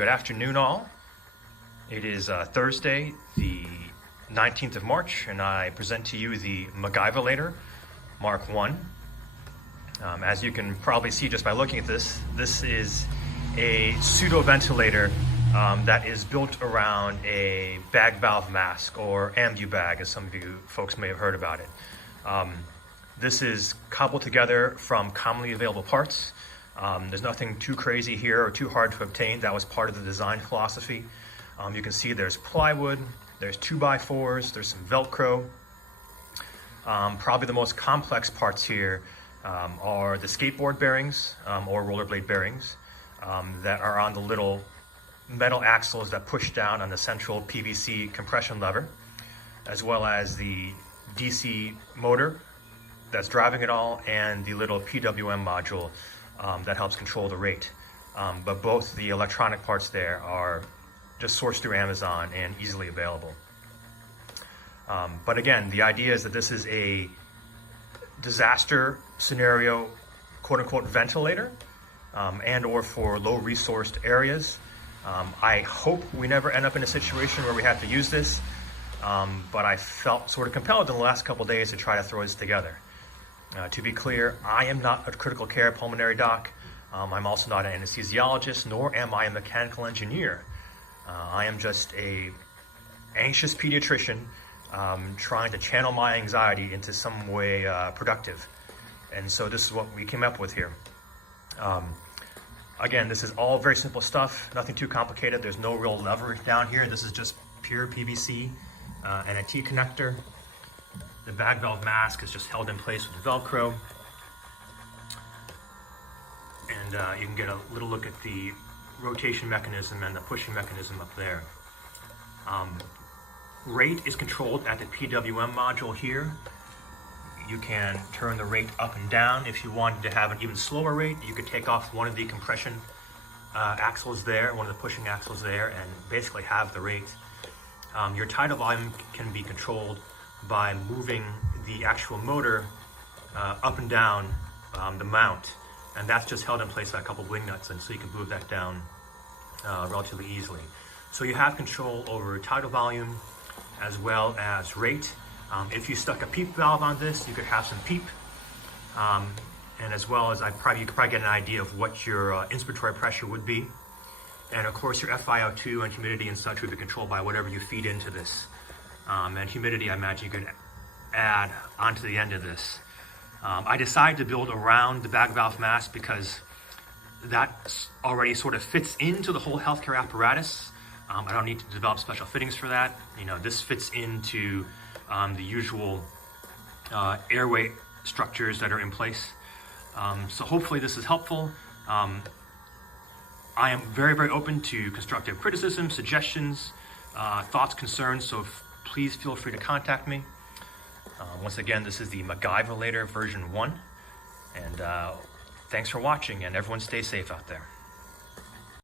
Good afternoon, all. It is Thursday, the 19th of March, and I present to you the ventilator Mark I. As you can probably see just by looking at this, this is a pseudo ventilator that is built around a bag valve mask, or ambu bag, as some of you folks may have heard about it. This is cobbled together from commonly available parts. There's nothing too crazy here or too hard to obtain. That was part of the design philosophy. You can see there's plywood, there's 2x4s, there's some Velcro. Probably the most complex parts here are the skateboard bearings or rollerblade bearings that are on the little metal axles that push down on the central PVC compression lever, as well as the DC motor that's driving it all, and the little PWM module that helps control the rate. But both the electronic parts there are just sourced through Amazon and easily available. But again, the idea is that this is a disaster scenario, quote unquote, ventilator, and or for low resourced areas. I hope we never end up in a situation where we have to use this, but I felt sort of compelled in the last couple days to try to throw this together. To be clear, I am not a critical care pulmonary doc. I'm also not an anesthesiologist, nor am I a mechanical engineer. I am just a anxious pediatrician trying to channel my anxiety into some way productive. And so this is what we came up with here. Again, this is all very simple stuff, nothing too complicated. There's no real lever down here. This is just pure PVC and a T connector. The bag valve mask is just held in place with Velcro. And you can get a little look at the rotation mechanism and the pushing mechanism up there. Rate is controlled at the PWM module here. You can turn the rate up and down. If you wanted to have an even slower rate, you could take off one of the compression axles there, one of the pushing axles there, and basically have the rate. Your tidal volume can be controlled by moving the actual motor up and down the mount, and that's just held in place by a couple of wing nuts, and so you can move that down relatively easily. So you have control over tidal volume as well as rate. If you stuck a PEEP valve on this, you could have some PEEP, and as well as you could probably get an idea of what your inspiratory pressure would be. And of course your FiO2 and humidity and such would be controlled by whatever you feed into this. And humidity, I imagine you could add onto the end of this. I decided to build around the bag valve mask because that already sort of fits into the whole healthcare apparatus. I don't need to develop special fittings for that. You know, this fits into the usual airway structures that are in place. So hopefully this is helpful. I am very, very open to constructive criticism, suggestions, thoughts, concerns, so please feel free to contact me. Once again, this is the ventilator version 1, and thanks for watching, and everyone stay safe out there.